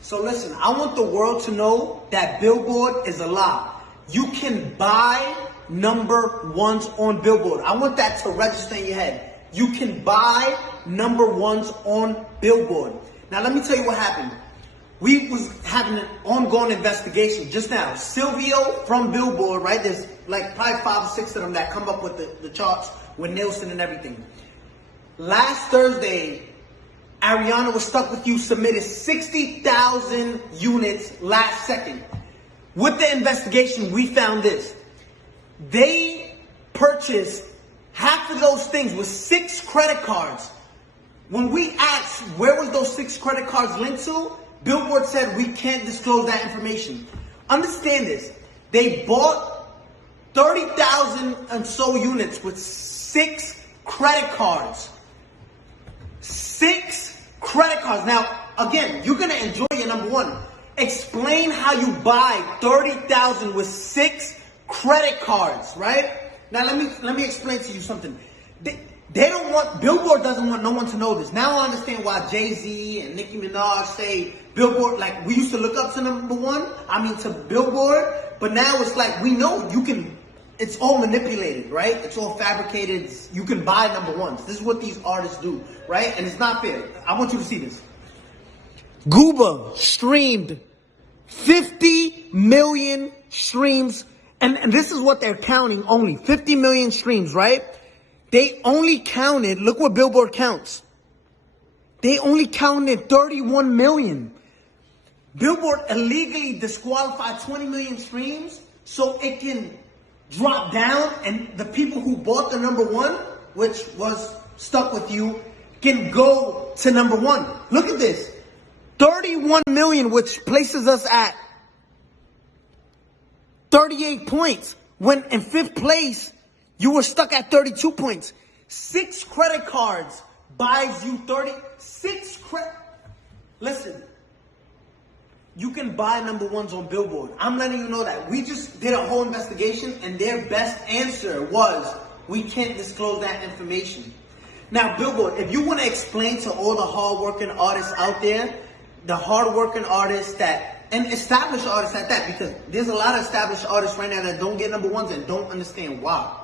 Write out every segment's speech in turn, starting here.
So listen, I want the world to know that Billboard is a lie. You can buy number ones on Billboard. I want that to register in your head. You can buy number ones on Billboard. Now let me tell you what happened. We was having an ongoing investigation just now. Silvio from Billboard, right? There's like probably 5 or 6 of them that come up with the charts with Nielsen and everything. Last Thursday, Ariana was stuck with you, submitted 60,000 units last second. With the investigation, we found this. They purchased half of those things with 6 credit cards. When we asked where was those 6 credit cards linked to, Billboard said we can't disclose that information. Understand this. They bought 30,000 and so units with 6 credit cards. 6 credit cards. Now, again, you're going to enjoy your number one. Explain how you buy 30,000 with 6 credit cards, right? Now, let me explain to you something. They don't want, Billboard doesn't want no one to know this. Now I understand why Jay-Z and Nicki Minaj say Billboard, like we used to look up to number one, to Billboard, but now it's like we know you can, it's all manipulated, right? It's all fabricated. You can buy number ones. This is what these artists do, right? And it's not fair. I want you to see this. Gooba streamed 50 million streams, and this is what they're counting only, 50 million streams, right? They only counted, look what Billboard counts. They only counted 31 million. Billboard illegally disqualified 20 million streams so it can drop down and the people who bought the number one, which was Stuck With You, can go to number one. Look at this. 31 million, which places us at 38 points. When in 5th place, you were stuck at 32 points. 6 credit cards buys you 36 credit. Listen, you can buy number ones on Billboard. I'm letting you know that. We just did a whole investigation and their best answer was, we can't disclose that information. Now, Billboard, if you want to explain to all the hardworking artists out there, the hardworking artists that, and established artists at that, because there's a lot of established artists right now that don't get number ones and don't understand why.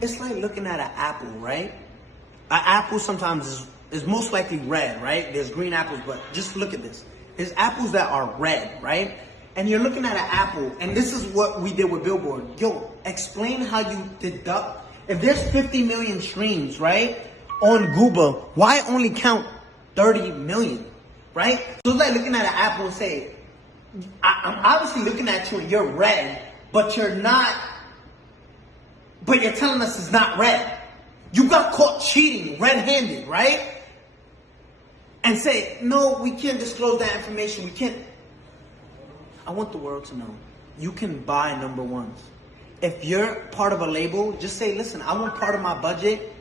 It's like looking at an apple, right? An apple sometimes is most likely red, right? There's green apples, but just look at this. There's apples that are red, right? And you're looking at an apple, and this is what we did with Billboard. Yo, explain how you deduct. If there's 50 million streams, right, on Gooba, why only count 30 million, right? So it's like looking at an apple and say, I'm obviously looking at you and you're red, but you're not. But you're telling us it's not red. You got caught cheating red-handed, right? And say, no, we can't disclose that information. We can't. I want the world to know. You can buy number ones. If you're part of a label, just say, listen, I want part of my budget.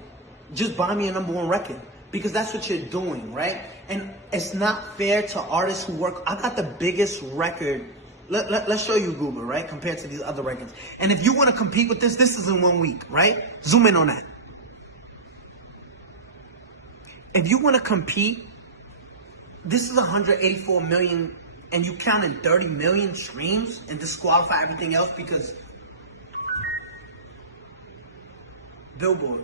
Just buy me a number one record. Because that's what you're doing, right? And it's not fair to artists who work. I got the biggest record. Let's show you Gooba, right? Compared to these other records. And if you want to compete with this is in 1 week, right? Zoom in on that. If you want to compete, this is 184 million and you counted 30 million streams and disqualify everything else because Billboard.